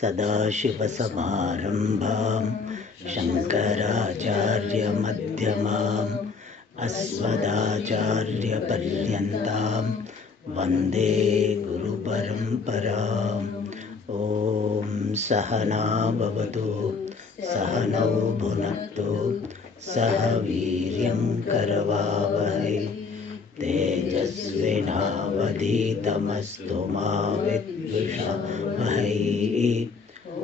सदाशिवसमारम्भां शङ्कराचार्यमध्यमाम् अस्मदाचार्यपर्यन्तां वन्दे गुरुपरम्पराम्। ॐ सहना भवतु सहनौ भुनक्तु सह वीर्यं करवावहै तेजस्विनावधीतमस्तु मा विद्विषावहै। ॐ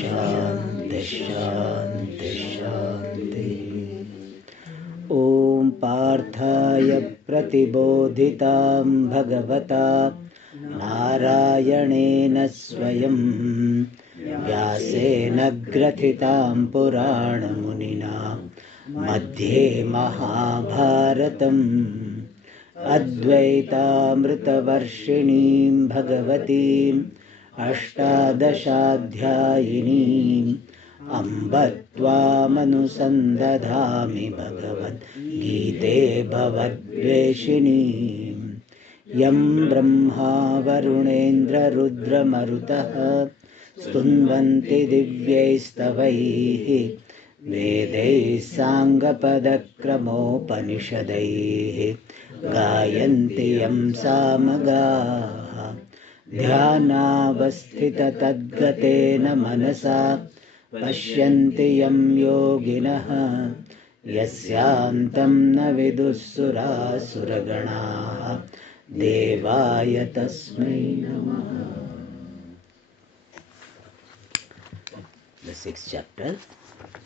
शान्ति शान्ति शान्ति। ॐ पार्थाय प्रतिबोधितां भगवता नारायणेन स्वयं व्यासेन ग्रथितां पुराणमुनिना मध्ये महाभारतम् अद्वैतामृतवर्षिणीं भगवतीम् अष्टादशाध्यायिनीम् अम्ब त्वामनुसन्दधामि भगवद्गीते भवद्वेषिणीम्। यं ब्रह्मा वरुणेन्द्ररुद्रमरुतः स्तुन्वन्ति दिव्यैस्तवैः वेदैः साङ्गपदक्रमोपनिषदैः गायन्ति यं सामगाः। ध्यानावस्थिततद्गतेन मनसा पश्यन्ति यं योगिनः यस्यान्तं न विदुःसुरासुरगणाः देवाय तस्मै नमः। The sixth chapter,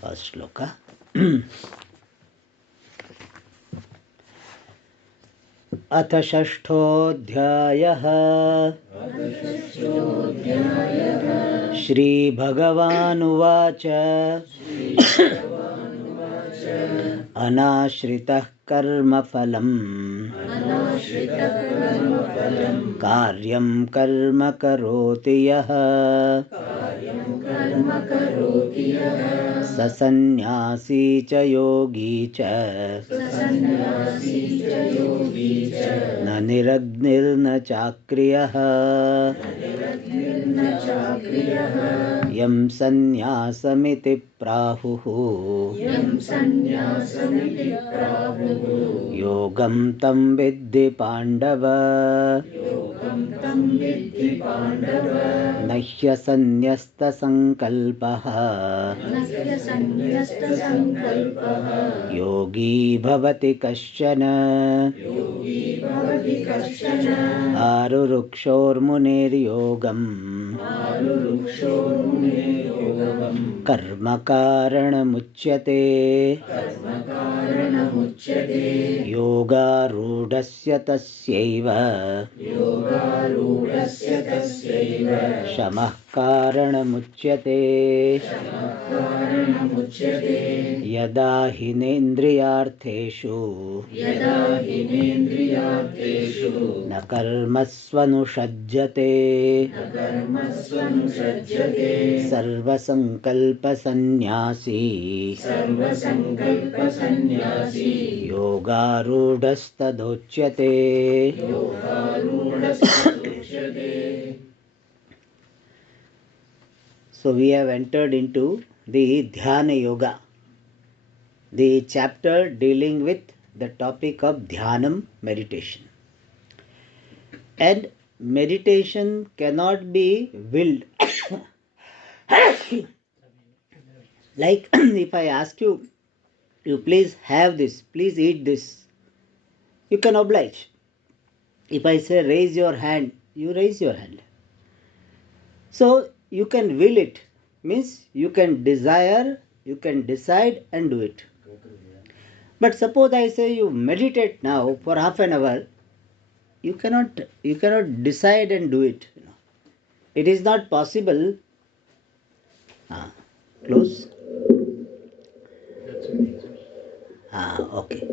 first shloka. अथ षष्ठोऽध्यायः। श्रीभगवानुवाच अनाश्रितः कर्मफलम् कार्यं कर्म करोति यः स सन्न्यासी च योगी च न निरग्निर्न चाक्रियः यं सन्न्यासमिति प्राहुः योगं तं विद्धि पाण्डव न ह्यसन्न्यस्तसङ्कल्पः योगी भवति कश्चन आरुरुक्षोर्मुनिर्योगम् कर्म कारणमुच्यते योगारूढस्य तस्यैव शमः कारणमुच्यते यदा हिनेन्द्रियार्थेषु न कर्मस्वनुषज्यते सर्वसङ्कल्पसन्न्यासी योगारूढस्तदोच्यते। So we have entered into the Dhyana Yoga, the chapter dealing with the topic of Dhyanam, meditation. And meditation cannot be willed. Like if I ask you, you please have this, please eat this, you can oblige. If I say raise your hand, you raise your hand. So you can will it, means you can desire, you can decide and do it. But suppose I say you meditate now for half an hour, you cannot decide and do it. It is not possible. Close. Okay.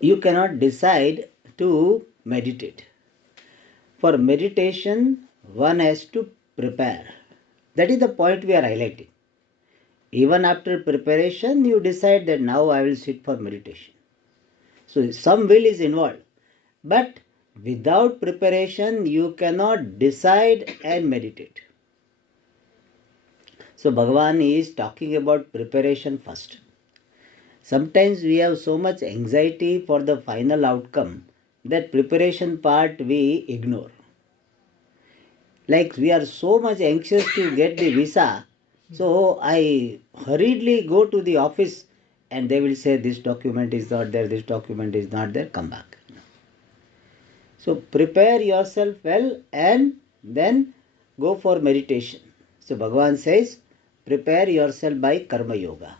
You cannot decide to meditate. For meditation, one has to prepare. That is the point we are highlighting. Even after preparation, you decide that now I will sit for meditation. So some will is involved. But without preparation, you cannot decide and meditate. So Bhagavan is talking about preparation first. Sometimes we have so much anxiety for the final outcome that preparation part we ignore. Like we are so much anxious to get the visa, so I hurriedly go to the office and they will say this document is not there, this document is not there, come back. So prepare yourself well and then go for meditation. So Bhagavan says, prepare yourself by Karma Yoga.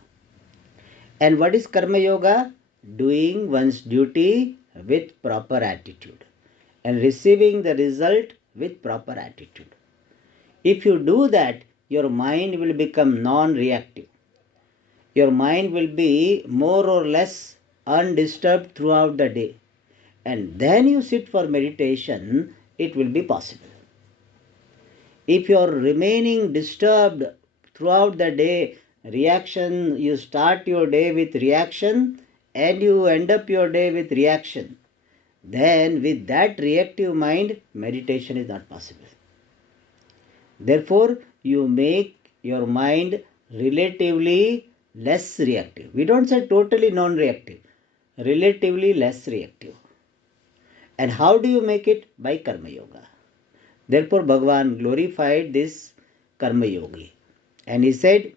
And what is Karma Yoga? Doing one's duty with proper attitude and receiving the result with proper attitude. If you do that, your mind will become non-reactive. Your mind will be more or less undisturbed throughout the day. And then you sit for meditation, it will be possible. If you are remaining disturbed throughout the day, you start your day with reaction and you end up your day with reaction, then with that reactive mind, meditation is not possible. Therefore, you make your mind relatively less reactive. We don't say totally non-reactive, relatively less reactive. And how do you make it? By Karma Yoga. Therefore, Bhagavan glorified this Karma Yogi. And he said,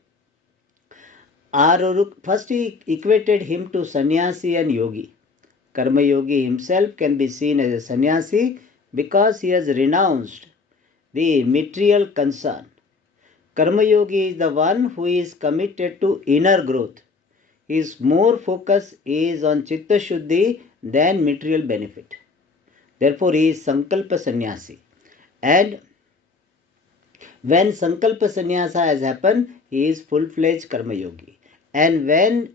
first he equated him to sannyasi and yogi. Karma Yogi himself can be seen as a sannyasi because he has renounced the material concern. Karma Yogi is the one who is committed to inner growth. His more focus is on Chitta Shuddhi than material benefit. Therefore, he is Sankalpa Sannyasi. And when Sankalpa Sannyasa has happened, he is full-fledged Karma Yogi. And when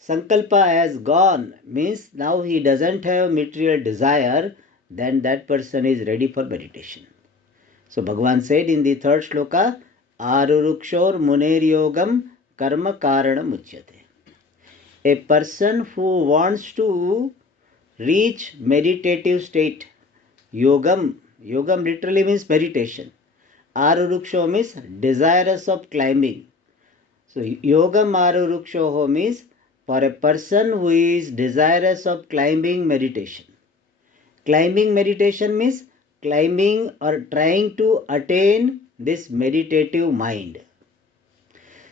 Sankalpa has gone, means now he doesn't have material desire, then that person is ready for meditation. So Bhagavan said in the third shloka, Arurukshor Muner Yogam Karma Karanam Uchyate. A person who wants to reach meditative state, yogam literally means meditation. Aruruksho means desirous of climbing. So yogam aruruksho means for a person who is desirous of climbing meditation. Climbing meditation means climbing or trying to attain this meditative mind.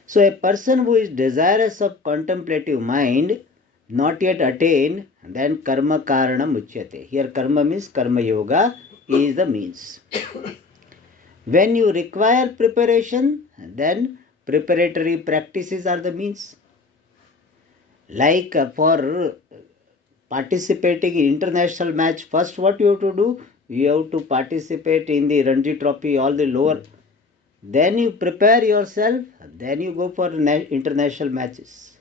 So a person who is desirous of contemplative mind, not yet attained, then karma karanam uchyate. Here karma means karma yoga is the means. When you require preparation, then preparatory practices are the means. Like for participating in international match, first what you have to do? You have to participate in the Ranji Trophy, all the lower. Then you prepare yourself, then you go for international matches.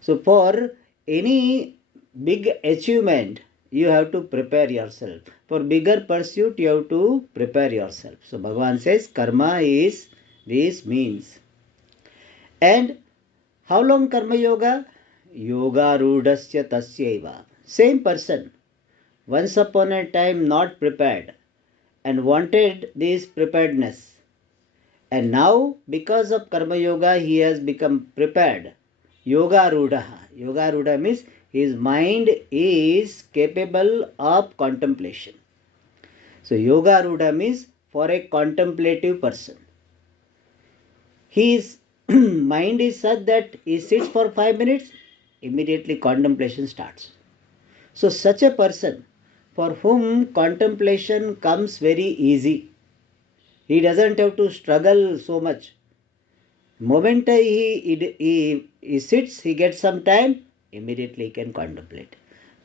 So for any big achievement, you have to prepare yourself. For bigger pursuit, you have to prepare yourself. So Bhagavan says karma is this means. And how long karma yoga? Yoga rudasya tasyaiva. Same person, once upon a time not prepared and wanted this preparedness. And now, because of Karma Yoga, he has become prepared. Yoga Rudaha. Yoga Ruda means his mind is capable of contemplation. So, Yoga Ruda means for a contemplative person. His mind is such that he sits for 5 minutes, immediately contemplation starts. So, such a person for whom contemplation comes very easy, he doesn't have to struggle so much. Moment he sits, he gets some time, immediately he can contemplate.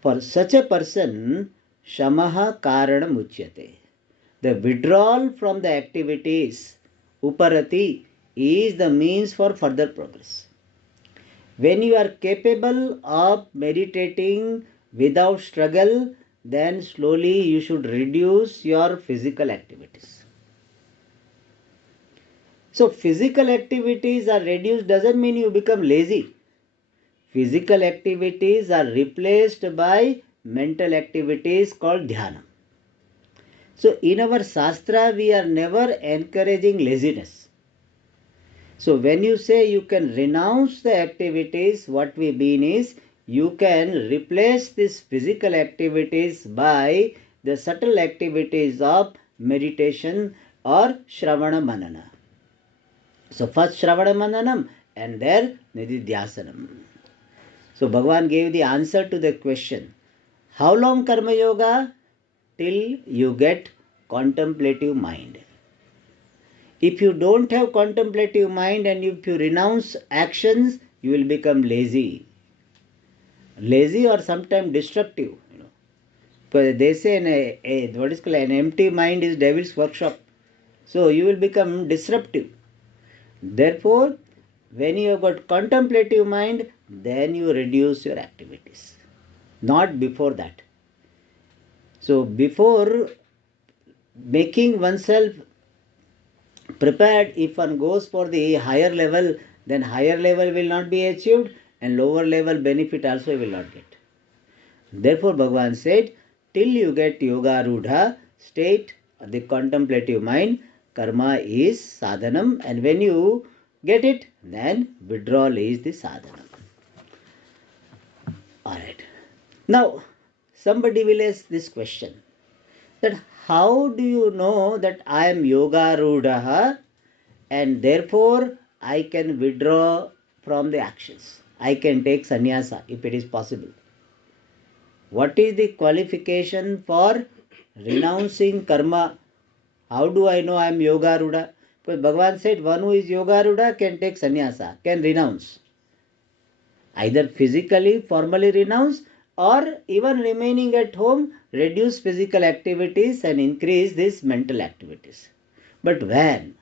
For such a person, shamaha karanam uchyate. The withdrawal from the activities, uparati, is the means for further progress. When you are capable of meditating without struggle, then slowly you should reduce your physical activities. So physical activities are reduced doesn't mean you become lazy. Physical activities are replaced by mental activities called dhyana. So in our Shastra, we are never encouraging laziness. So when you say you can renounce the activities, what we mean is you can replace these physical activities by the subtle activities of meditation or Shravana Manana. So first Shravana Mananam and then Nididhyasanam. So Bhagavan gave the answer to the question. How long Karma Yoga? Till you get contemplative mind. If you don't have contemplative mind and if you renounce actions, you will become lazy. Lazy or sometimes destructive. But they say what is called an empty mind is devil's workshop. So you will become disruptive. Therefore, when you have got contemplative mind, then you reduce your activities. Not before that. So before making oneself prepared, if one goes for the higher level, then higher level will not be achieved and lower level benefit also will not get. Therefore Bhagavan said, till you get yoga rudha state, the contemplative mind, karma is sadhanam, and when you get it, then withdrawal is the sadhanam. Alright. Now somebody will ask this question, that how do you know that I am yoga rudha and therefore I can withdraw from the actions? I can take sannyasa if it is possible. What is the qualification for renouncing karma? How do I know I am yoga rudha? Because Bhagavan said one who is yoga rudha can take sannyasa, can renounce. Either physically, formally renounce, or even remaining at home, reduce physical activities and increase these mental activities. But when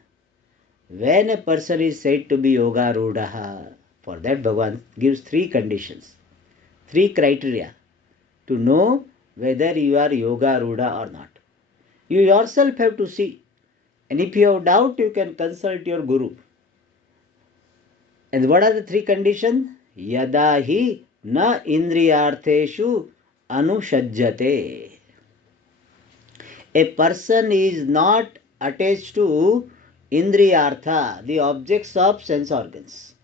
a person is said to be yoga rudha, for that Bhagavan gives three conditions, three criteria to know whether you are yoga rudha or not. You yourself have to see, and if you have doubt, you can consult your guru. And what are the three conditions? Yada hi na indriyartheshu anushajjate. A person is not attached to indriyartha, the objects of sense organs.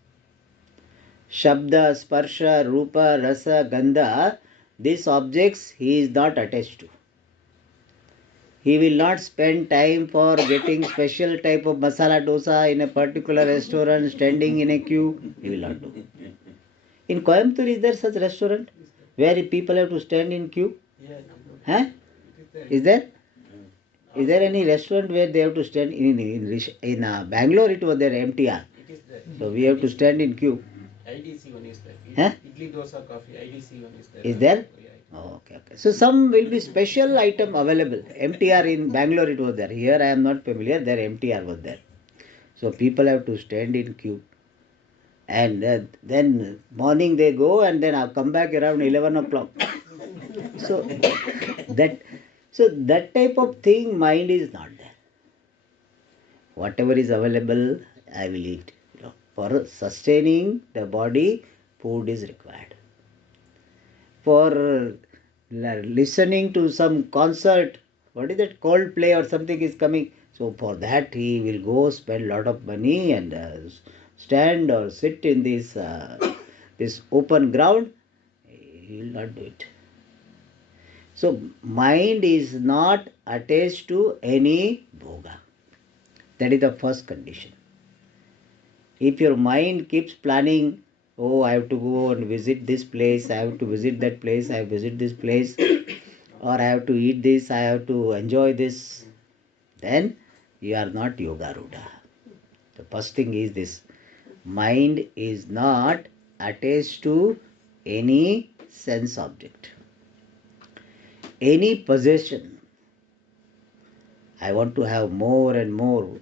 Shabda, sparsha, rupa, rasa, gandha, these objects he is not attached to. He will not spend time for getting special type of masala dosa in a particular restaurant, standing in a queue. He will not do. In Coimbatore, is there such restaurant where people have to stand in queue? Huh? Is there? Is there any restaurant where they have to stand in Bangalore? It was there, MTR. So we have to stand in queue. IDC one is there. Huh? Idli dosa coffee. IDC one is there. Is there? Oh, okay. So some will be special item available. MTR in Bangalore it was there. Here I am not familiar. There MTR was there. So people have to stand in queue. And then morning they go and then I'll come back around 11 o'clock. So that type of thing, mind is not there. Whatever is available, I will eat. For sustaining the body, food is required. For listening to some concert, what is that, Coldplay or something is coming, so for that he will go spend lot of money and stand or sit in this open ground. He will not do it. So mind is not attached to any bhoga. That is the first condition. If your mind keeps planning, oh, I have to go and visit this place, I have to visit that place, I have to visit this place, or I have to eat this, I have to enjoy this, then you are not yoga rudha. The first thing is this: mind is not attached to any sense object, any possession. I want to have more and more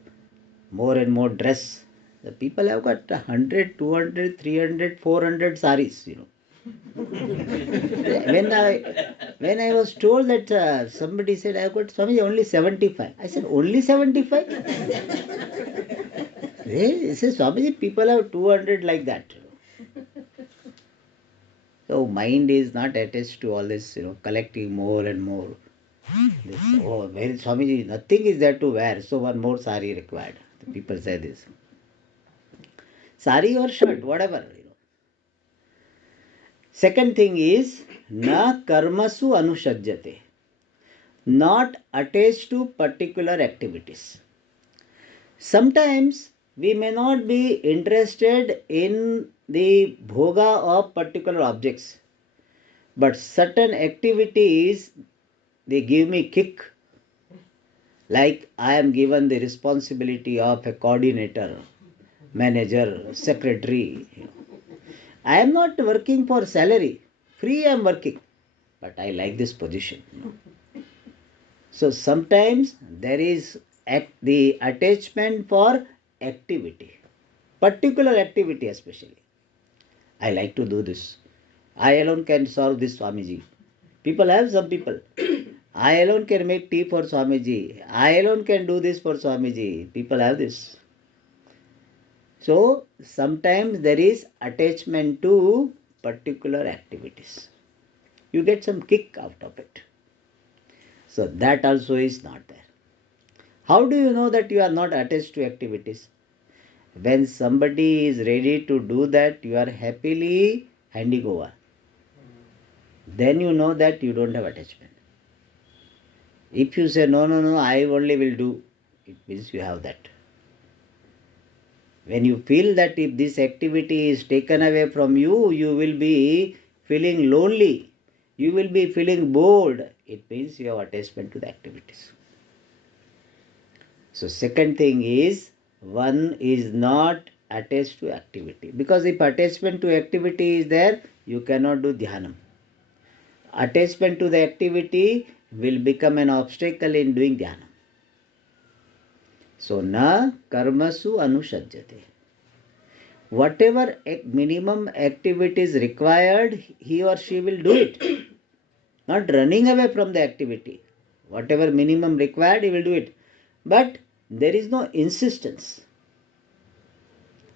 dress. The people have got 100, 200, 300, 400 saris, When I was told that somebody said, I have got Swami only 75. I said, only 75? He says, Swamiji, people have 200 like that. So mind is not attached to all this, collecting more and more. This, oh, where is Swamiji? Nothing is there to wear, so one more sari required. The people say this. Sari or shirt, whatever. Second thing is, na karmasu anushajyate. Not attached to particular activities. Sometimes we may not be interested in the bhoga of particular objects, but certain activities, they give me kick. Like I am given the responsibility of a coordinator, manager, secretary. I am not working for salary. Free I am working. But I like this position. So sometimes there is the attachment for activity. Particular activity especially. I like to do this. I alone can solve this, Swamiji. People have some people. I alone can make tea for Swamiji. I alone can do this for Swamiji. People have this. So sometimes there is attachment to particular activities. You get some kick out of it. So that also is not there. How do you know that you are not attached to activities? When somebody is ready to do that, you are happily handing over. Then you know that you don't have attachment. If you say, no, I only will do, it means you have that. When you feel that if this activity is taken away from you, you will be feeling lonely. You will be feeling bored. It means you have attachment to the activities. So second thing is, one is not attached to activity. Because if attachment to activity is there, you cannot do dhyanam. Attachment to the activity will become an obstacle in doing dhyana. So, na karmasu anushajyate. Whatever minimum activity is required, he or she will do it. Not running away from the activity. Whatever minimum required, he will do it. But there is no insistence.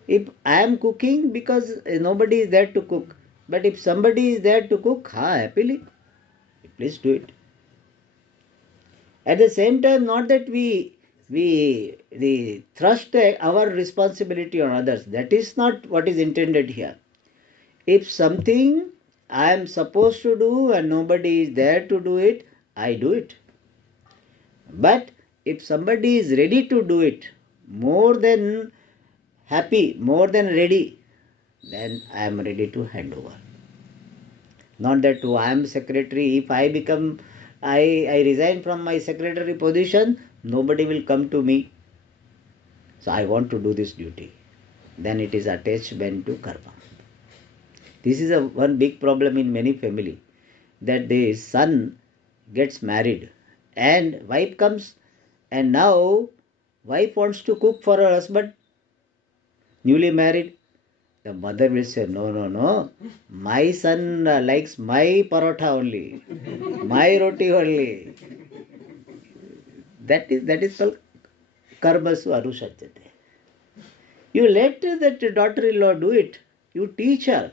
If I am cooking because nobody is there to cook, but if somebody is there to cook, happily, please do it. At the same time, not that we thrust our responsibility on others. That is not what is intended here. If something I am supposed to do and nobody is there to do it, I do it. But if somebody is ready to do it, more than happy, more than ready, then I am ready to hand over. Not that I am secretary. If I become, I resign from my secretary position, nobody will come to me. So I want to do this duty. Then it is attachment to karma. This is one big problem in many family, that the son gets married and wife comes, and now wife wants to cook for her husband, newly married. The mother will say, no, my son likes my parotha only, my roti only. That is called karmasu anushajyate. You let that daughter-in-law do it. You teach her.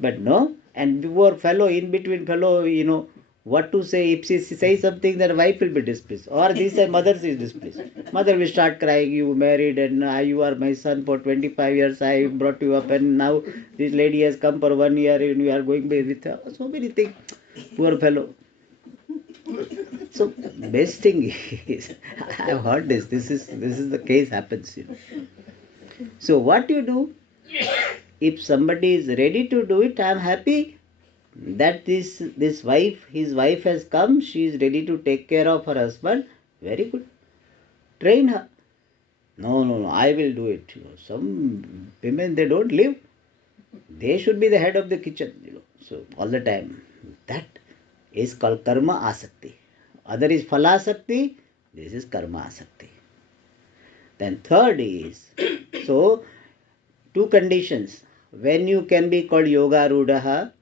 But no, and before fellow, in between fellow, what to say. If she says something, then wife will be displeased. Or this time mother is displeased. Mother will start crying, you married and you are my son for 25 years, I brought you up, and now this lady has come for 1 year and you are going with her. So many things. Poor fellow. So best thing is, I have heard this. This is the case happens. So what you do? If somebody is ready to do it, I am happy that this wife, his wife has come. She is ready to take care of her husband. Very good. Train her. No, I will do it. Some women, they don't live. They should be the head of the kitchen. So all the time. That is called karma asakti. Other is phalasakti. This is karma asakti. Then third is, so two conditions. When you can be called yoga rudaha,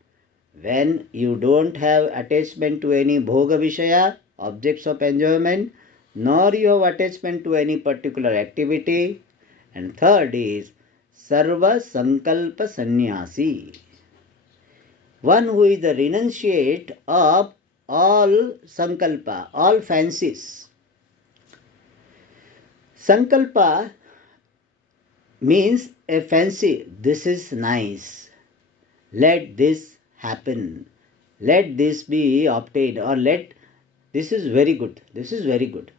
when you don't have attachment to any bhoga vishaya, objects of enjoyment, nor you have attachment to any particular activity. And third is sarva sankalpa sannyasi. One who is the renunciate of all sankalpa, all fancies. Sankalpa means a fancy. This is nice. Let this happen. Let this be obtained, or let this is very good. This is very good.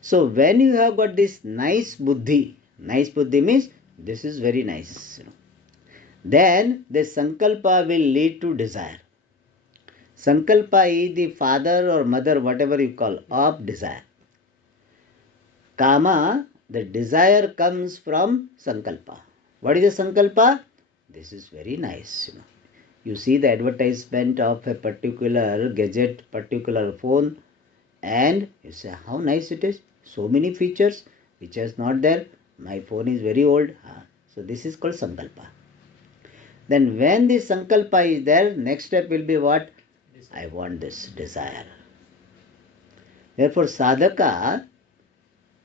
So when you have got this nice buddhi means this is very nice. Then the sankalpa will lead to desire. Sankalpa is the father or mother, whatever you call, of desire. Kama, the desire comes from sankalpa. What is a sankalpa? This is very nice. You see the advertisement of a particular gadget, particular phone, and you say, how nice it is. So many features which is not there. My phone is very old. So this is called sankalpa. Then when the sankalpa is there, next step will be what? I want this desire. Therefore, sadhaka,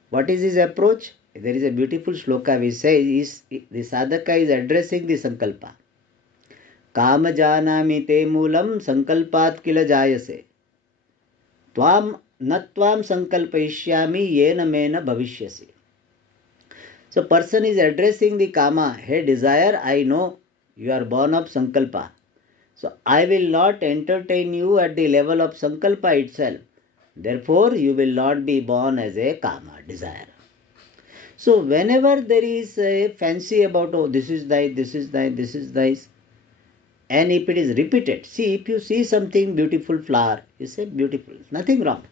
what is his approach? There is a beautiful shloka we say is the sadhaka is addressing the sankalpa. Kama janami te moolam sankalpat kila jayase. Tvam natvam sankalpayishyami yena mena bhavishyasi. So person is addressing the kama. Hey desire, I know you are born of sankalpa. So I will not entertain you at the level of sankalpa itself. Therefore, you will not be born as a kama, desire. So whenever there is a fancy about, oh, this is nice, this is nice, this is nice, and if it is repeated, see, if you see something beautiful flower, you say beautiful, nothing wrong.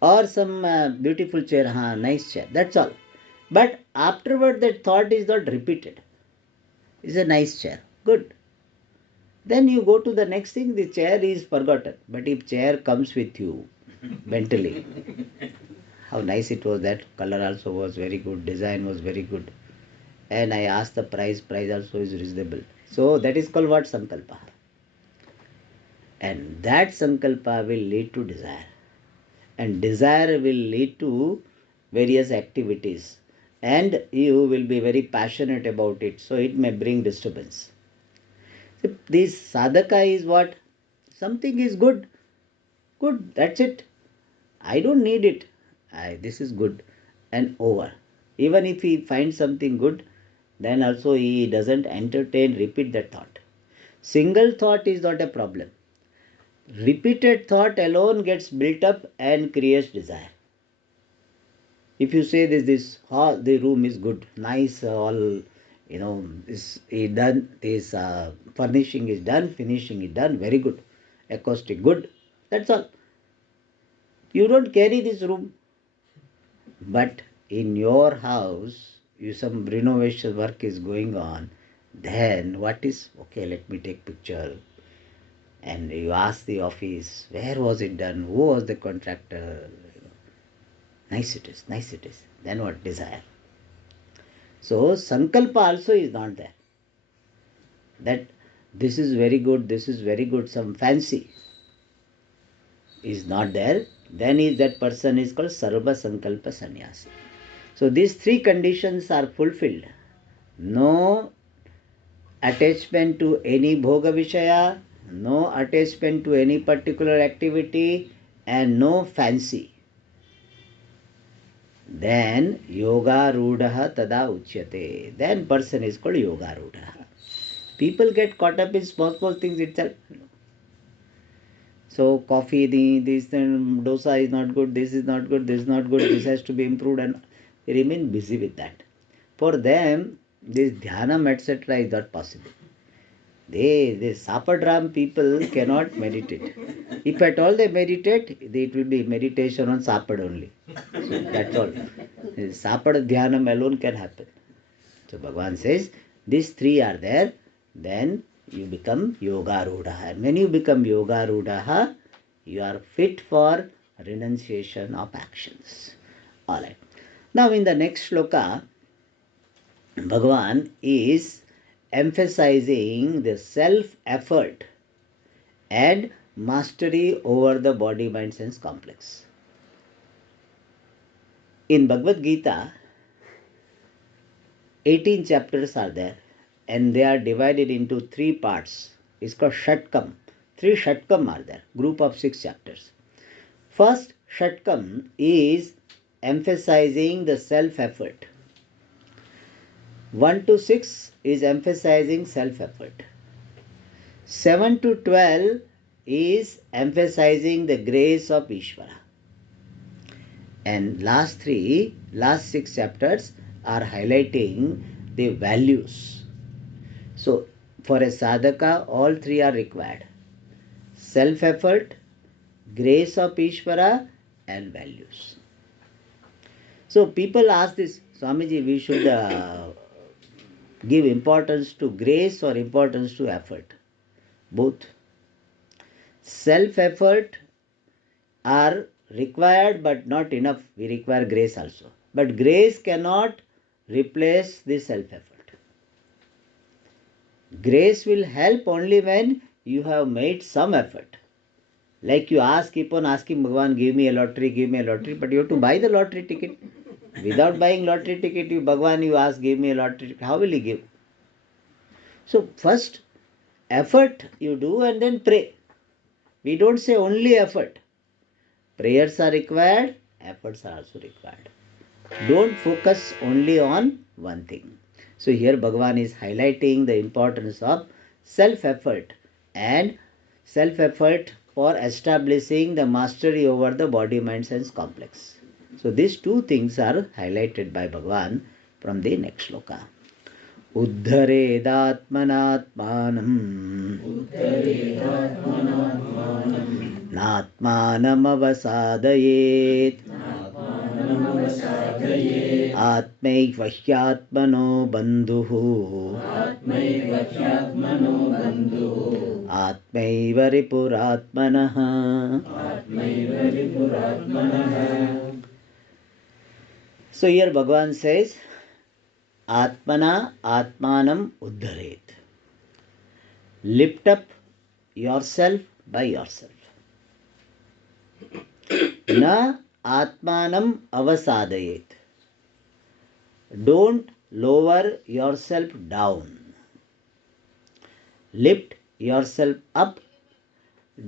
Or some beautiful chair, nice chair, that's all. But afterward that thought is not repeated. It's a nice chair, good. Then you go to the next thing, the chair is forgotten. But if chair comes with you mentally, how nice it was, that color also was very good, design was very good. And I asked the price also is reasonable. So that is called what? Sankalpa. And that sankalpa will lead to desire. And desire will lead to various activities. And you will be very passionate about it. So it may bring disturbance. This sadhaka is what? Something is good. Good, that's it. I don't need it. This is good and over. Even if he finds something good, then also he doesn't entertain, repeat that thought. Single thought is not a problem. Repeated thought alone gets built up and creates desire. If you say the room is good, nice, all, is done, this furnishing is done, finishing is done, very good, acoustic good, that's all. You don't carry this room. But in your house, some renovation work is going on, then what is, okay, let me take picture. And you ask the office, where was it done? Who was the contractor? Nice it is, nice it is. Then what? Desire. So sankalpa also is not there. That this is very good, some fancy is not there. Then that person is called sarva sankalpa sannyasi. So these three conditions are fulfilled. No attachment to any bhoga vishaya, no attachment to any particular activity, and no fancy. Then yoga rudaha tada uchyate. Then person is called yoga rudaha. People get caught up in small things itself. So coffee, this dosa is not good, this is not good, this is not good, this has to be improved, and they remain busy with that. For them, this dhyanam etc. is not possible. The sapadram people cannot meditate. If at all they meditate, it will be meditation on sapad only. So that's all. Sapad dhyanam alone can happen. So Bhagavan says, these three are there, then you become yoga rudaha. And when you become yoga rudaha, you are fit for renunciation of actions. Alright. Now in the next shloka, Bhagavan is emphasizing the self-effort and mastery over the body, mind, sense complex. In Bhagavad Gita, 18 chapters are there, and they are divided into 3 parts. It's called Shatkam. 3 Shatkam are there, group of 6 chapters. First Shatkam is emphasizing the self-effort. 1 to 6 is emphasizing self-effort. 7 to 12 is emphasizing the grace of Ishvara. And last 6 chapters are highlighting the values. So, for a sadhaka, all 3 are required. Self-effort, grace of Ishvara, and values. So, people ask this, Swamiji, we should give importance to grace or importance to effort? Both. Self-effort are required but not enough. We require grace also. But grace cannot replace the self-effort. Grace will help only when you have made some effort. Like you keep on asking Bhagavan, give me a lottery, but you have to buy the lottery ticket. Without buying lottery ticket, Bhagavan, you ask, give me a lottery ticket. How will he give? So first, effort you do and then pray. We don't say only effort. Prayers are required, efforts are also required. Don't focus only on one thing. So here Bhagavan is highlighting the importance of self-effort and self-effort for establishing the mastery over the body, mind, sense complex. So these 2 things are highlighted by Bhagavan from the next shloka. Uddharedatmanatmanam natmanamavasadayeet आत्मैवह्यात्मनो बन्धुः आत्मैव रिपुरात्मनः. So here Bhagavan says, Atmana Atmanam Uddharet. Lift up yourself by yourself. Na Atmanam Avasadayet. Don't lower yourself down. Lift yourself up.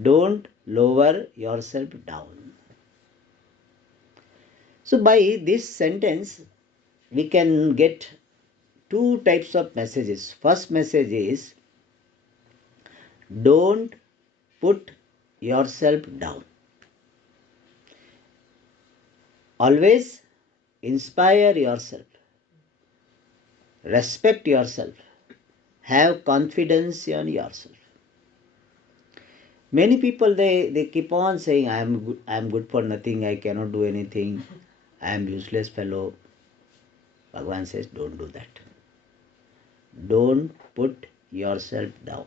Don't lower yourself down. So by this sentence, we can get 2 types of messages. First message is, don't put yourself down. Always inspire yourself. Respect yourself. Have confidence in yourself. Many people, they keep on saying, I am good for nothing, I cannot do anything, I am useless fellow. Bhagavan says, don't do that. Don't put yourself down.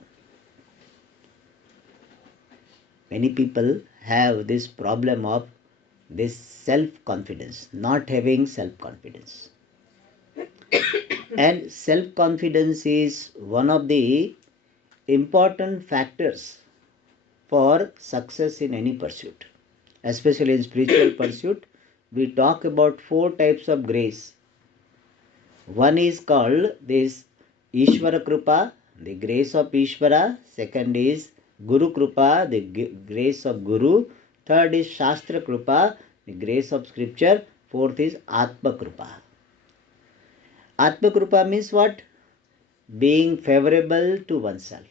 Many people have this problem of this self-confidence, not having self-confidence. And self-confidence is one of the important factors for success in any pursuit. Especially in spiritual pursuit, we talk about 4 types of grace. One is called this Ishvara Krupa, the grace of Ishvara. Second is Guru Krupa, the grace of Guru. Third is Shastra Krupa, the grace of scripture. Fourth is Atma Krupa. Atma Krupa means what? Being favorable to oneself.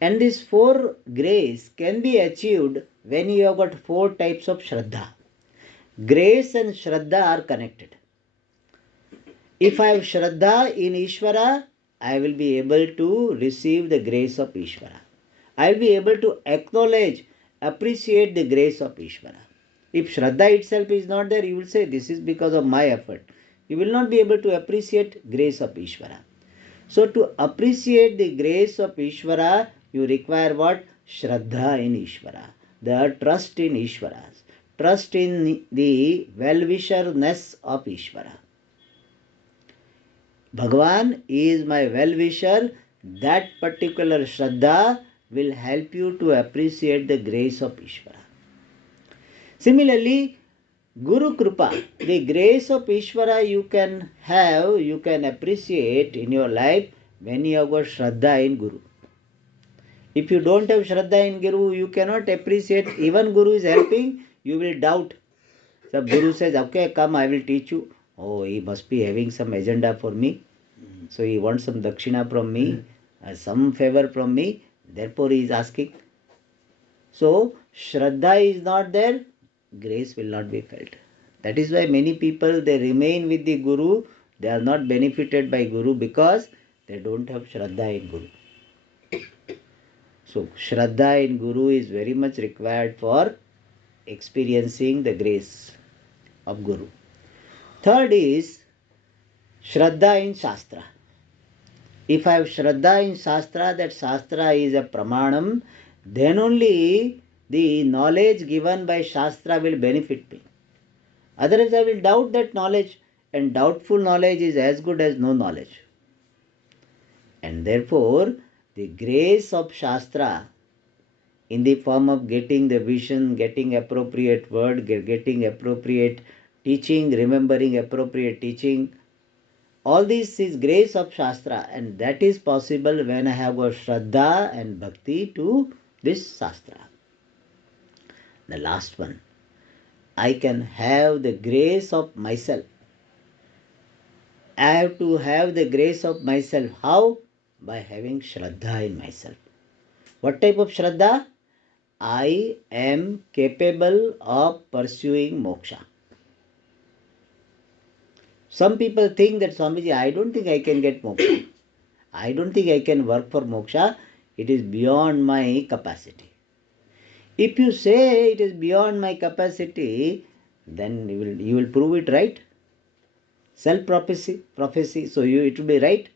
And this 4 grace can be achieved when you have got 4 types of Shraddha. Grace and Shraddha are connected. If I have Shraddha in Ishvara, I will be able to receive the grace of Ishvara. I will be able to acknowledge, appreciate the grace of Ishvara. If Shraddha itself is not there, you will say, this is because of my effort. You will not be able to appreciate grace of Ishvara. So to appreciate the grace of Ishvara, you require what? Shraddha in Ishvara. The trust in Ishvara. Trust in the well-wisherness of Ishvara. Bhagavan is my well-wisher. That particular Shraddha will help you to appreciate the grace of Ishvara. Similarly, Guru Kripa, the grace of Ishvara you can have, you can appreciate in your life when you have got Shraddha in Guru. If you don't have Shraddha in Guru, you cannot appreciate. Even Guru is helping, you will doubt. So Guru says, okay, come, I will teach you. Oh, he must be having some agenda for me. So he wants some dakshina from me, some favor from me. Therefore he is asking. So Shraddha is not there, grace will not be felt. That is why many people, they remain with the Guru. They are not benefited by Guru because they don't have Shraddha in Guru. So Shraddha in Guru is very much required for experiencing the grace of Guru. Third is Shraddha in Shastra. If I have Shraddha in Shastra, that Shastra is a Pramanam, then only the knowledge given by Shastra will benefit me. Otherwise, I will doubt that knowledge, and doubtful knowledge is as good as no knowledge. And therefore, the grace of Shastra in the form of getting the vision, getting appropriate word, getting appropriate teaching, remembering appropriate teaching, all this is grace of Shastra, and that is possible when I have got Shraddha and Bhakti to this Shastra. The last one, I can have the grace of myself. I have to have the grace of myself. How? By having Shraddha in myself. What type of Shraddha? I am capable of pursuing moksha. Some people think that, Swamiji, I don't think I can get moksha. I don't think I can work for moksha. It is beyond my capacity. If you say it is beyond my capacity, then you will prove it right. Self-prophecy. So it will be right.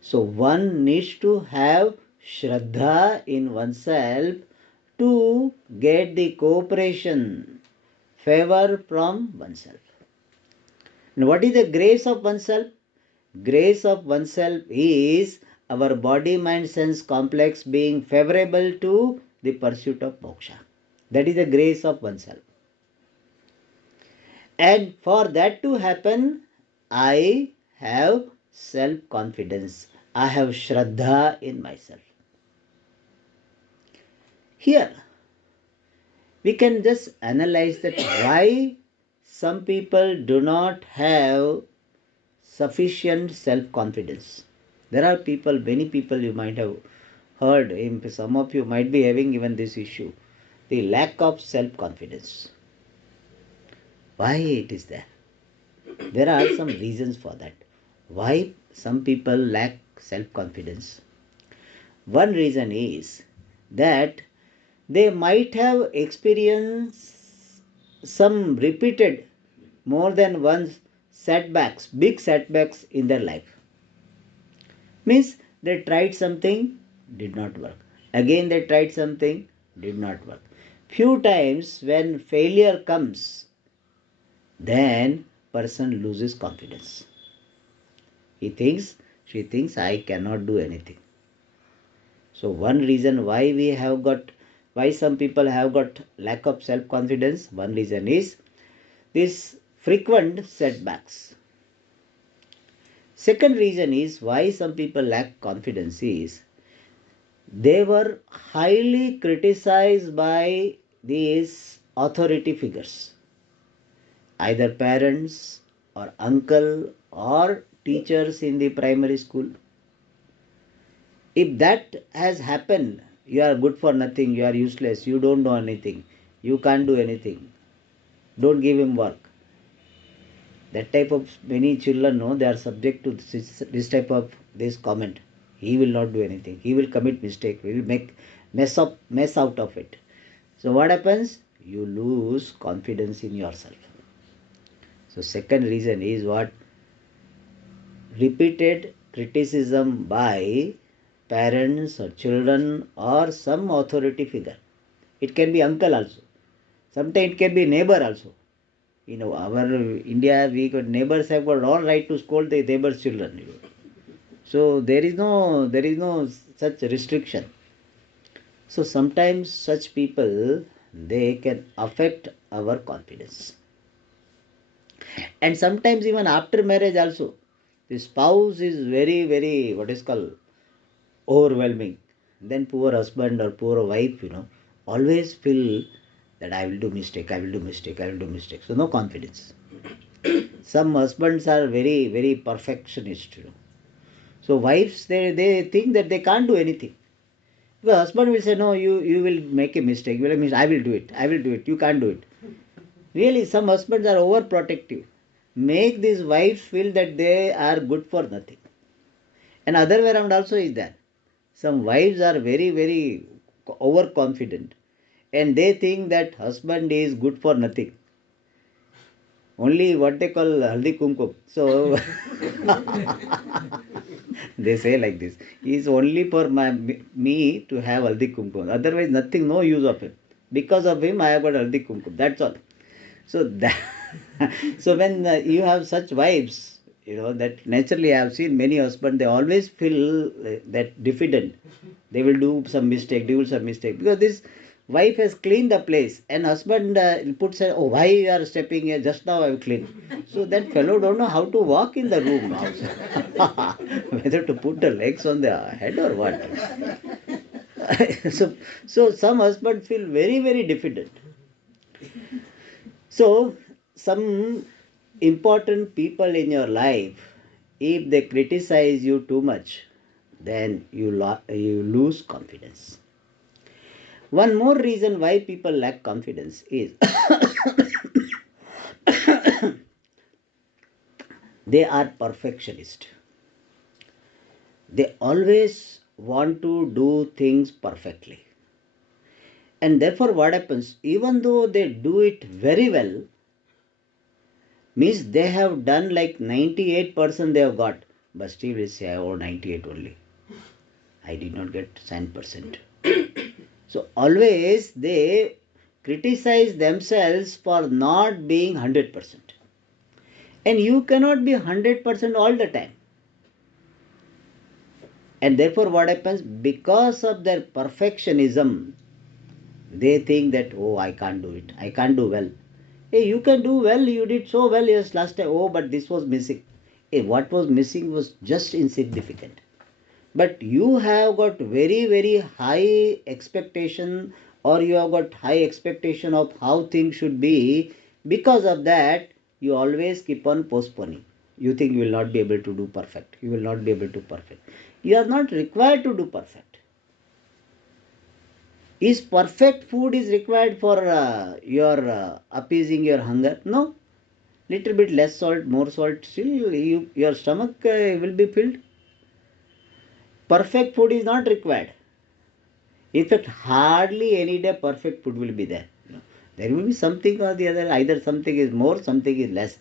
So one needs to have Shraddha in oneself to get the cooperation, favor from oneself. And what is the grace of oneself? Grace of oneself is our body, mind, sense complex being favorable to the pursuit of moksha. That is the grace of oneself. And for that to happen, I have self-confidence. I have Shraddha in myself. Here, we can just analyze that why some people do not have sufficient self-confidence. There are people, many people you might have heard, some of you might be having even this issue, the lack of self-confidence. Why it is there? There are some reasons for that. Why some people lack self-confidence? One reason is that they might have experienced some repeated, more than once setbacks, big setbacks in their life. Means they tried something, did not work. Again they tried something, did not work. Few times when failure comes, then person loses confidence. He thinks, she thinks, I cannot do anything. So one reason why some people have got lack of self-confidence, one reason is this frequent setbacks. Second reason is why some people lack confidence is they were highly criticized by these authority figures, either parents or uncle or teachers in the primary school. If that has happened, you are good for nothing, you are useless, you don't know anything, you can't do anything, don't give him work. That type of many children know they are subject to this type of this comment. He will not do anything. He will commit mistake. He will make mess out of it. So what happens? You lose confidence in yourself. So second reason is what? Repeated criticism by parents or children or some authority figure. It can be uncle also. Sometimes it can be neighbor also. In our India, neighbors have got all right to scold the neighbors' children. So there is no such restriction. So sometimes such people, they can affect our confidence. And sometimes even after marriage also, the spouse is very, very, what is called, overwhelming. Then poor husband or poor wife, always feel that I will do mistake, I will do mistake, I will do mistake. So no confidence. Some husbands are very, very perfectionist. So wives, they think that they can't do anything. The husband will say, no, you will make a mistake. I will do it. I will do it. You can't do it. Really, some husbands are overprotective. Make these wives feel that they are good for nothing. And other way around also is there. Some wives are very, very overconfident. And they think that husband is good for nothing. Only what they call haldi kumkum. So they say like this. He is only for me to have haldi kumkum. Otherwise, nothing, no use of him. Because of him, I have got haldi kumkum. That's all. So that, so when you have such wives, that naturally I have seen many husbands, they always feel that diffident. They will do some mistake, because this wife has cleaned the place, and husband puts, oh, why you are stepping here? Just now I have cleaned. So that fellow don't know how to walk in the room also. Whether to put the legs on the head or what. So some husbands feel very, very diffident. So, some important people in your life, if they criticize you too much, then you lose confidence. One more reason why people lack confidence is they are perfectionist. They always want to do things perfectly. And therefore, what happens, even though they do it very well, means they have done like 98% they have got, but still will say, oh, 98 only. I did not get 10%. So always they criticize themselves for not being 100%. And you cannot be 100% all the time. And therefore what happens, because of their perfectionism, they think that, oh, I can't do it, I can't do well. Hey, you can do well, you did so well, yes, last time, oh, but this was missing. Hey, what was missing was just insignificant. But you have got very, very high expectation, or you have got high expectation of how things should be. Because of that, you always keep on postponing. You think you will not be able to do perfect. You will not be able to perfect. You are not required to do perfect. Is perfect food is required for your appeasing your hunger? No. Little bit less salt, more salt, still your stomach will be filled. Perfect food is not required. In fact, hardly any day perfect food will be there. There will be something or the other, either something is more, something is less.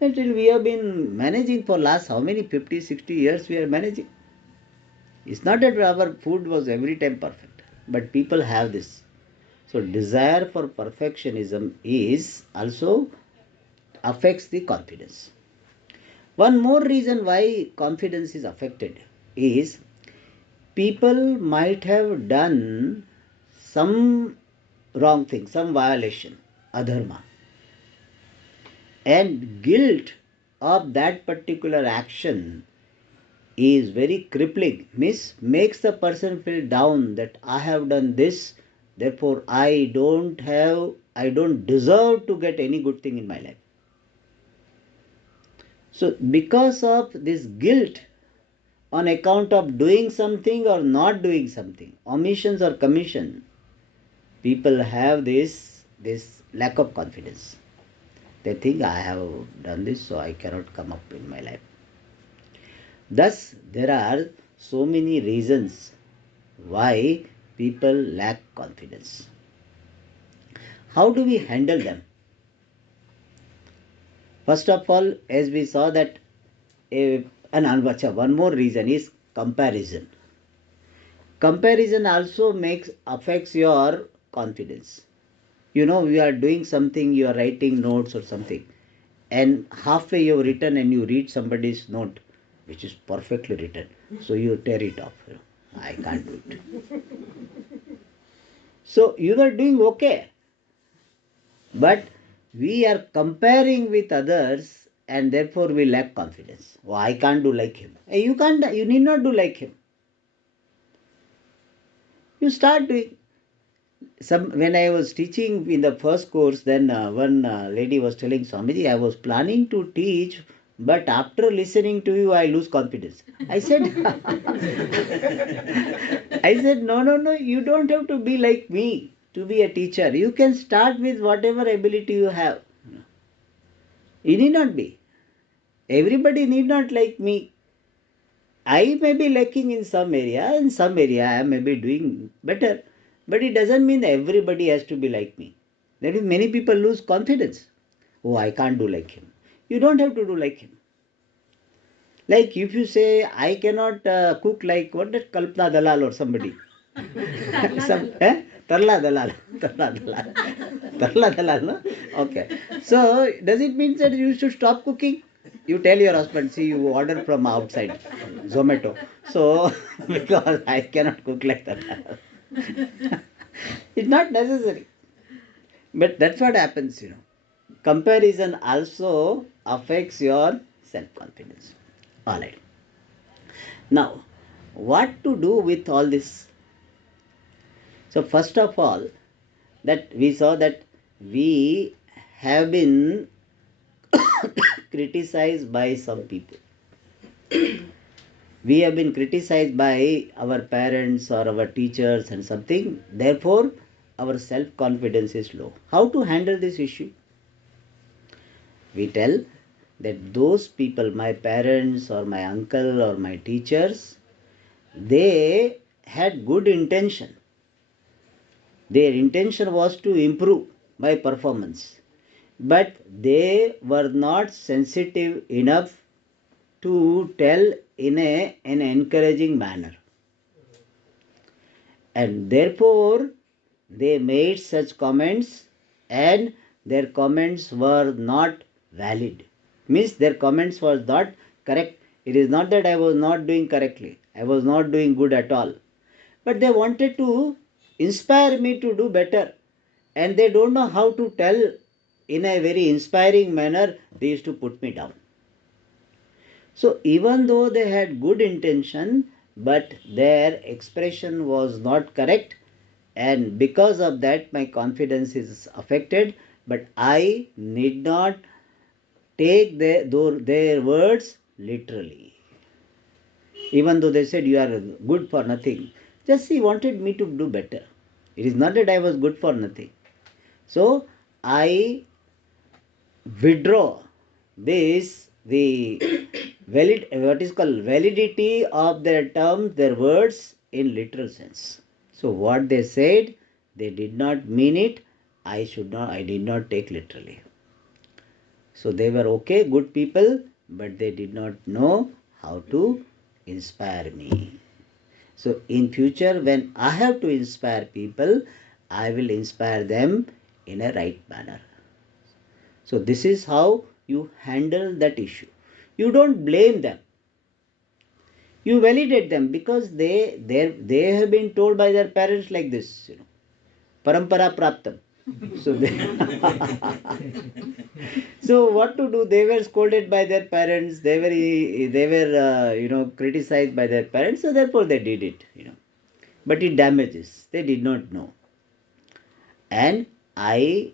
Until we have been managing for last how many, 50, 60 years we are managing. It's not that our food was every time perfect, but people have this. So desire for perfectionism is also affects the confidence. One more reason why confidence is affected is people might have done some wrong thing, some violation, adharma. And guilt of that particular action is very crippling, means makes the person feel down that I have done this, therefore I don't deserve to get any good thing in my life. So because of this guilt on account of doing something or not doing something, omissions or commission, people have this lack of confidence. They think I have done this, so I cannot come up in my life. Thus, there are so many reasons why people lack confidence. How do we handle them? First of all, as we saw that one more reason is comparison. Comparison also affects your confidence. We are doing something, you are writing notes or something, and halfway you have written and you read somebody's note, which is perfectly written. So you tear it off. I can't do it. So you were doing okay. But we are comparing with others and therefore we lack confidence. Oh, I can't do like him. You can't, you need not do like him. You start doing. When I was teaching in the first course, then one lady was telling Swamiji, I was planning to teach, but after listening to you, I lose confidence. I said, I said, no, no, no, you don't have to be like me to be a teacher. You can start with whatever ability you have. You need not be. Everybody need not like me. I may be lacking in some area I may be doing better, but it doesn't mean everybody has to be like me. That is, many people lose confidence. Oh, I can't do like him. You don't have to do like him. Like if you say, I cannot cook like, what is Kalpana Dalal or somebody? Tarla Dalal. Tarla Dalal. Tarla Dalal, no? Okay. So, does it mean that you should stop cooking? You tell your husband, see, you order from outside, Zomato. So, because I cannot cook like that. It's not necessary. But that's what happens, Comparison also affects your self-confidence. Alright. Now, what to do with all this? So, first of all, that we saw that we have been criticized by some people. We have been criticized by our parents or our teachers and something. Therefore, our self-confidence is low. How to handle this issue? We tell that those people, my parents or my uncle or my teachers, they had good intention. Their intention was to improve my performance, but they were not sensitive enough to tell in an encouraging manner. And therefore, they made such comments and their comments were not valid. Means their comments was not correct. It is not that I was not doing correctly. I was not doing good at all. But they wanted to inspire me to do better. And they don't know how to tell in a very inspiring manner. They used to put me down. So even though they had good intention, but their expression was not correct, and because of that my confidence is affected, but I need not take their words literally. Even though they said you are good for nothing, just he wanted me to do better. It is not that I was good for nothing. So I withdraw this, the what is called validity of their terms, their words in literal sense. So what they said, they did not mean it. I did not take literally. So they were okay, good people, but they did not know how to inspire me. So in future, when I have to inspire people, I will inspire them in a right manner. So this is how you handle that issue. You don't blame them. You validate them because they have been told by their parents like this, parampara praptam. So so what to do? They were scolded by their parents. They were criticized by their parents. So therefore they did it. But it damages. They did not know. And I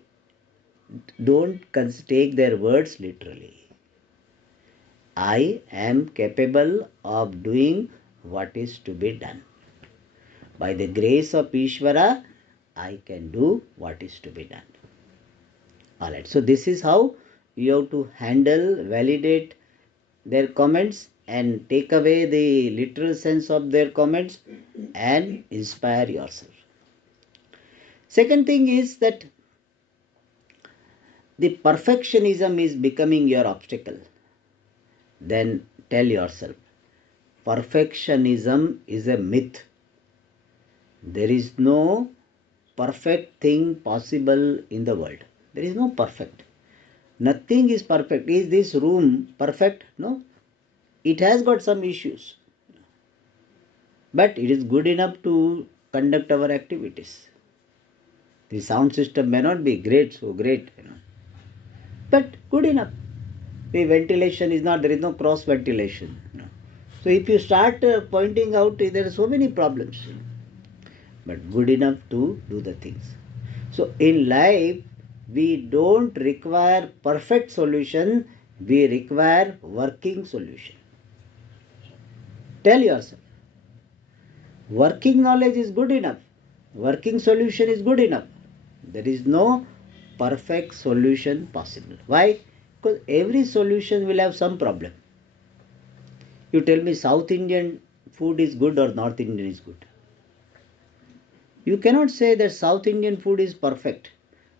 don't take their words literally. I am capable of doing what is to be done. By the grace of Ishvara, I can do what is to be done. Alright, so this is how you have to handle, validate their comments and take away the literal sense of their comments and inspire yourself. Second thing is that the perfectionism is becoming your obstacle. Then tell yourself, perfectionism is a myth. There is no perfect thing possible in the world. There is no perfect. Nothing is perfect. Is this room perfect? No. It has got some issues. But it is good enough to conduct our activities. The sound system may not be great, so great, but good enough. The ventilation is not, there is no cross ventilation. So if you start pointing out, there are so many problems, but good enough to do the things. So in life, we don't require perfect solution, we require working solution. Tell yourself, working knowledge is good enough, working solution is good enough. There is no perfect solution possible. Why? Because every solution will have some problem. You tell me South Indian food is good or North Indian is good. You cannot say that South Indian food is perfect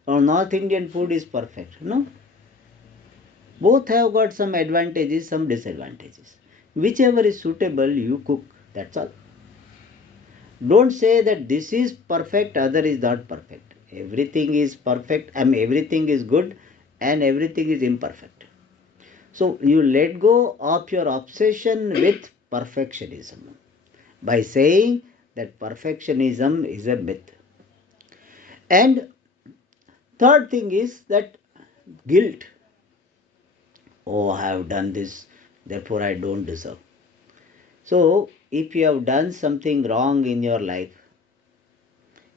or North Indian food is perfect. No. Both have got some advantages, some disadvantages. Whichever is suitable, you cook. That's all. Don't say that this is perfect, other is not perfect. Everything is perfect, everything is good, and everything is imperfect. So you let go of your obsession with perfectionism by saying that perfectionism is a myth. And third thing is that guilt. Oh, I have done this, therefore I don't deserve. So if you have done something wrong in your life,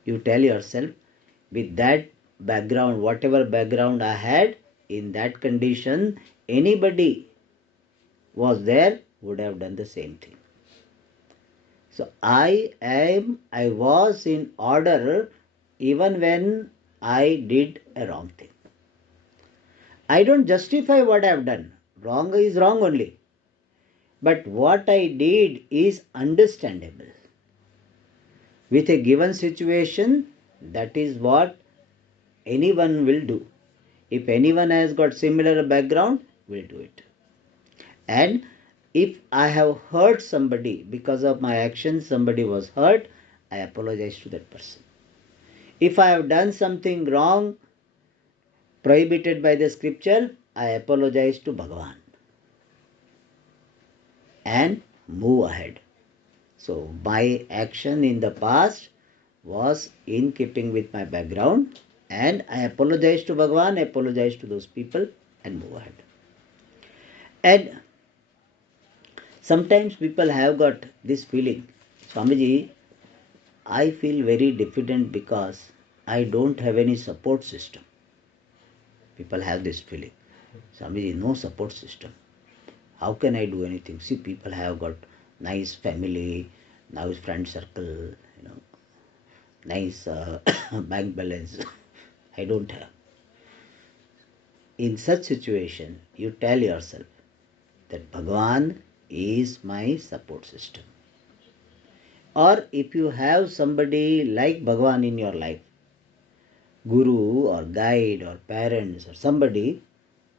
you tell yourself, with that background, whatever background I had, in that condition, anybody was there would have done the same thing. So I was in order even when I did a wrong thing. I don't justify what I have done. Wrong is wrong only. But what I did is understandable. With a given situation, that is what anyone will do. If anyone has got similar background, will do it. And if I have hurt somebody, because of my actions somebody was hurt, I apologize to that person. If I have done something wrong, prohibited by the scripture, I apologize to Bhagavan and move ahead. So my action in the past was in keeping with my background, and I apologize to Bhagavan, apologize to those people, and move ahead. And sometimes people have got this feeling, Swamiji, I feel very diffident because I don't have any support system. People have this feeling, Swamiji, no support system. How can I do anything? See, people have got nice family, nice friend circle, nice bank balance. I don't have. In such situation, you tell yourself that Bhagavan is my support system. Or if you have somebody like Bhagavan in your life, guru or guide or parents or somebody,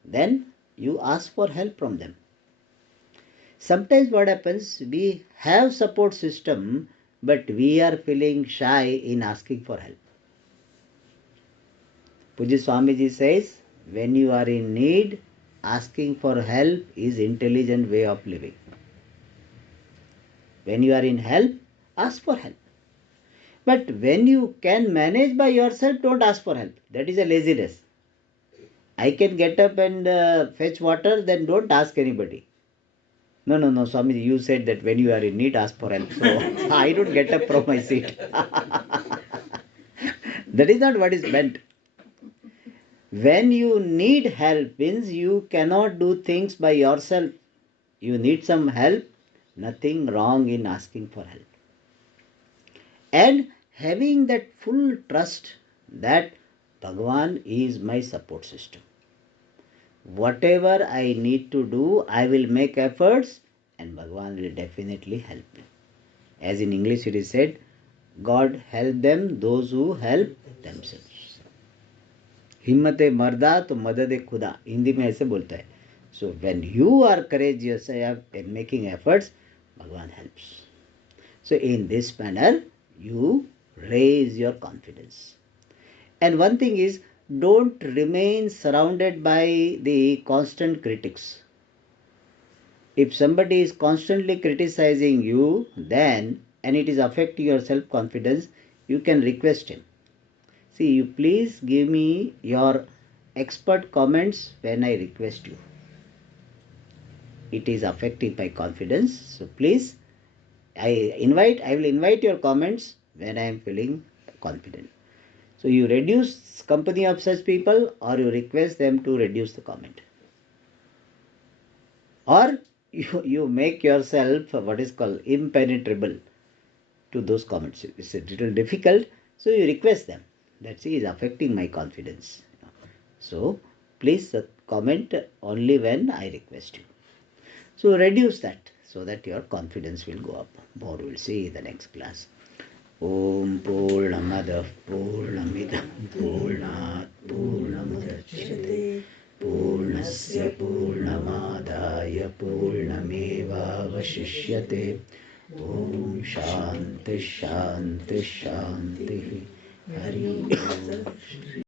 then you ask for help from them. Sometimes what happens, we have support system, but we are feeling shy in asking for help. Puji Swamiji says, when you are in need, asking for help is intelligent way of living. When you are in help, ask for help. But when you can manage by yourself, don't ask for help. That is a laziness. I can get up and fetch water, then don't ask anybody. No, Swamiji, you said that when you are in need, ask for help. So I don't get up from my seat. That is not what is meant. When you need help means you cannot do things by yourself. You need some help. Nothing wrong in asking for help. And having that full trust that Bhagavan is my support system. Whatever I need to do, I will make efforts and Bhagavan will definitely help me. As in English it is said, God help them, those who help themselves. हिम्मते मर्दा तो मदद खुदा, हिंदी में ऐसे बोलता है. So when you are courageous and making efforts, Bhagavan helps. So in this manner, you raise your confidence. And one thing is, don't remain surrounded by the constant critics. If somebody is constantly criticizing you, then, and it is affecting your self-confidence, you can request him. See, you please give me your expert comments when I request you. It is affecting my confidence. So please, I will invite your comments when I am feeling confident. So you reduce company of such people, or you request them to reduce the comment, or you make yourself what is called impenetrable to those comments. It's a little difficult, so you request them. That is affecting my confidence. So please comment only when I request you. So reduce that so that your confidence will go up. More we'll see in the next class. Om Purnamadav Purnamidam Purnat Purnamudachyate Purnasya Purnamadaya Purnamevavashishyate. Om Shanti Shanti Shanti. Hari Om.